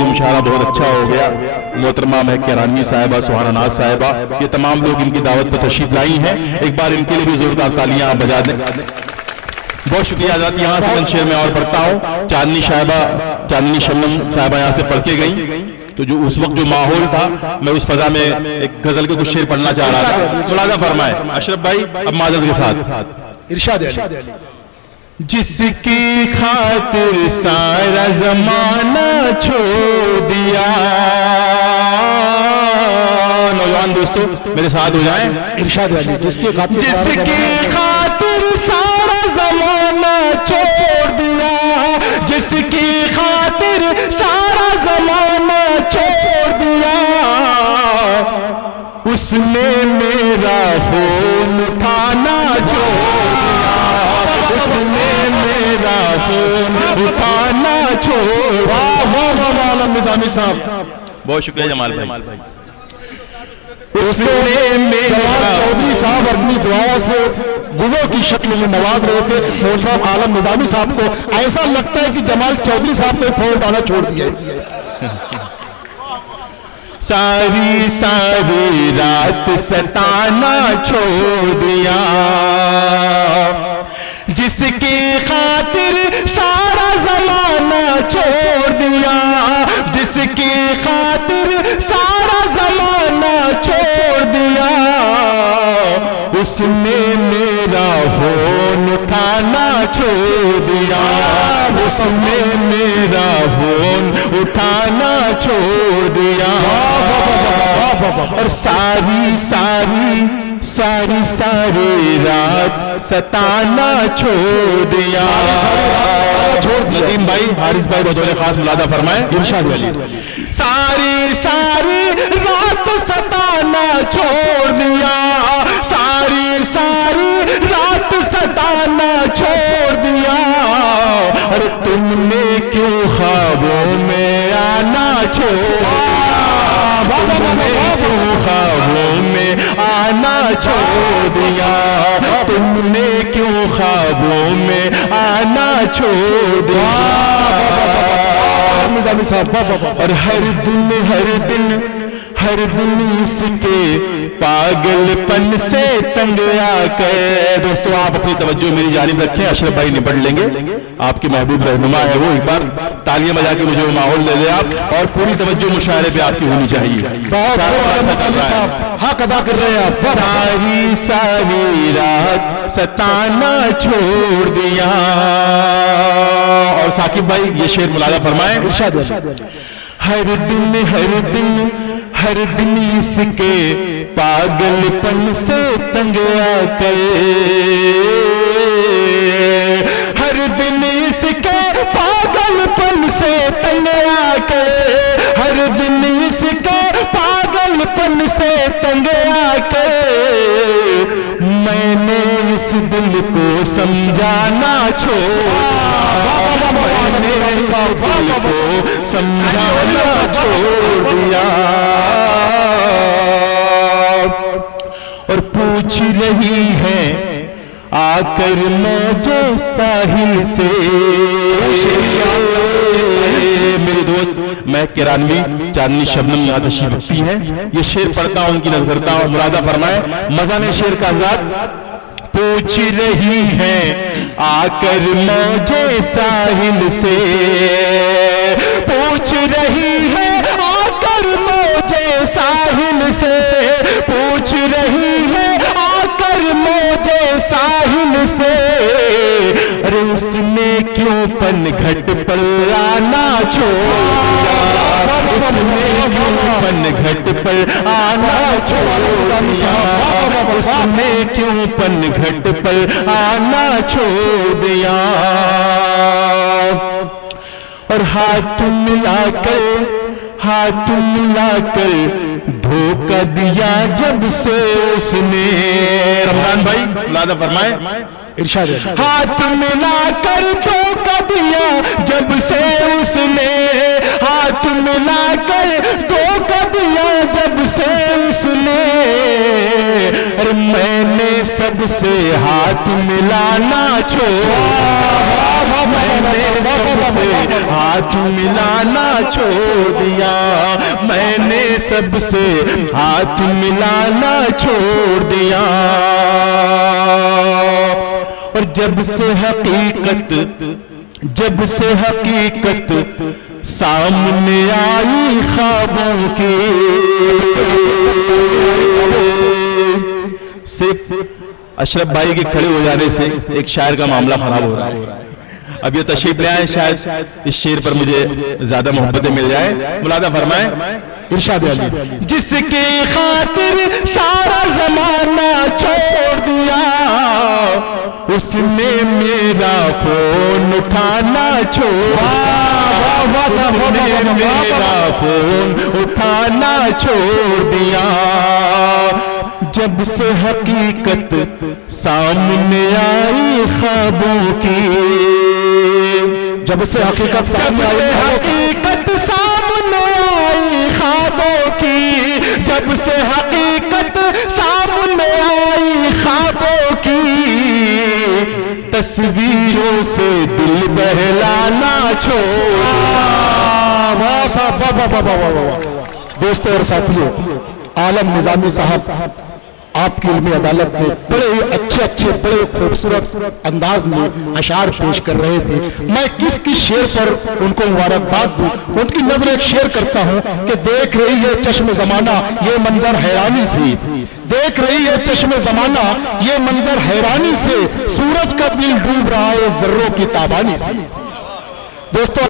मुशारा बहुत अच्छा हो गया। मोहतरमा महक रानी साहिबा, सुहाना नाज साहिबा, ये तमाम लोग इनकी दावत पर तशरीफ लाई हैं। एक बार इनके लिए भी जोरदार तालियां बजा दें। बहुत शुक्रिया आजाद। यहाँ से शेर में और पढ़ता हूँ। चांदनी साहिबा, चांदनी शबनम साहिबा यहाँ से पढ़ के गई, तो जो उस वक्त जो माहौल था, मैं उस फजा में एक गजल के कुछ शेर पढ़ना चाह रहा था। मुलाजा फरमाए अशरफ भाई, अब माजत के साथ इरशाद। जिसकी खातिर सारा जमाना छोड़ दिया। नौजवान दोस्तों मेरे साथ हो जाएं। इरशाद अली। जिसकी खातिर सारा जमाना छोड़ दिया, जिसकी खातिर सारा जमाना छोड़ दिया, उसने मेरा फोन उठाना छोड़ दिया, उसने मेरा फोन उठाना छोड़। वाह वाह वाह आलम निजामी साहब, बहुत शुक्रिया जमाल भाई। जमाल चौधरी साहब अपनी दुआओं से गुलों की शक्ल में नवाज रहे थे मोहतरम आलम निजामी साहब को। ऐसा लगता है कि जमाल चौधरी साहब ने फोन उठाना छोड़ दिया। सारी सारी रात सताना छोड़ दिया, जिसकी खातिर सारा जमाना छोड़ दिया, जिसकी खातिर सारा जमाना छोड़ दिया, उसने मेरा फोन उठाना छोड़ दिया, उसने मेरा फोन उठाना छोड़ दिया। और सारी सारी सारी सारी रात सताना छोड़ दिया। नदीम भाई, हारिस भाई बतौर खास मुलादा फरमाए। इरशाद अली। सारी सारी रात सताना छोड़ दिया, सारी सारी रात सताना छोड़ दिया। अरे तुमने क्यों ख्वाबों में आना छोड़ दिया, तुमने क्यों ख्वाबों में आना छोड़ दिया, तुमने क्यों ख्वाबों में आना छोड़ दिया। और हर दिन इसके पागलपन से तंग आकर। दोस्तों आप अपनी तवज्जो मेरी जानिब रखें, अशरफ भाई निपट लेंगे, आपके महबूब रहनुमा है वो। एक बार तालियां बजा के मुझे वो माहौल दे दे आप, और पूरी तवज्जो मुशायरे पे आपकी होनी चाहिए। हक अदा कर रहे हैं आप। सारी सारी रात सताना छोड़ दिया। और साकिब भाई ये शेर मुलादा फरमाए। हर दिन इसके पागलपन से तंग आकर, हर दिन इसके पागलपन से तंग आकर, हर दिन इसके पागलपन से तंग आकर, मैंने इस दिल को समझाना छोड़, मैंने इस दिल को समझाना छोड़ दिया। और पूछ रही है आकर मौजे साहिल से। मेरे दोस्त महक किरानवी, चांदनी शबनम यहाँ तशरीफ रखती है। ये शेर पढ़ता हूँ, उनकी नजर करता हूँ, मुरादा फरमाए। मजा ने शेर का आजाद। पूछ रही है आकर मौजे साहिल से, पूछ रही है आकर मौजे साहिल से, पूछ रही है आकर मौजे साहिल से। अरे उसने क्यों पनघट पर आना छोड़ा, उसने क्यों पनघट पर आना छोड़ा, उसने क्यों पनघट पर आना छोड़ दिया। और हाथ मिलाकर धोखा दिया जब से उसने। रमजान भाई लादा फरमाए, इरशाद। हाथ मिलाकर धोखा दिया जब से उसने, हाथ मिलाकर धोखा दिया जब से उसने। अरे मैंने सबसे हाथ मिलाना छोड़ा, मैंने सबसे हाथ मिलाना छोड़ दिया, मैंने सबसे हाथ मिलाना छोड़ दिया। और जब से हकीकत सामने आई ख्वाबों की, सिर्फ अशरफ भाई के खड़े हो जाने से एक शायर का मामला खराब हो रहा है। अब ये तशरीफ ले आए, शायद इस शेर पर मुझे ज्यादा मोहब्बतें मिल जाए। मुलादा फरमाए, इरशाद अली। जिसकी खातिर सारा जमाना छोड़ दिया, उसने मेरा फोन उठाना छोड़ा, मेरा फोन उठाना छोड़ दिया। जब से हकीकत सामने आई ख्वाबों की, जब से हकीकत सामने आई ख्वाबों की, जब से हकीकत सामने आई ख्वाबों की, तस्वीरों से दिल बहलाना छोड़ा। दोस्तों और साथियों, आलम निजामी साहब आपकी इल्मी अदालत में बड़े ही अच्छे बड़े खूबसूरत अंदाज में अशार पेश कर रहे थे। मैं किस शेर पर उनको मुबारकबाद दूं। उनकी नजर एक शेर करता हूं कि देख रही है चश्मे जमाना ये मंजर हैरानी से, देख रही है चश्मे जमाना ये मंजर हैरानी से, सूरज का दिल डूब रहा है जर्रों की ताबानी से। दोस्तों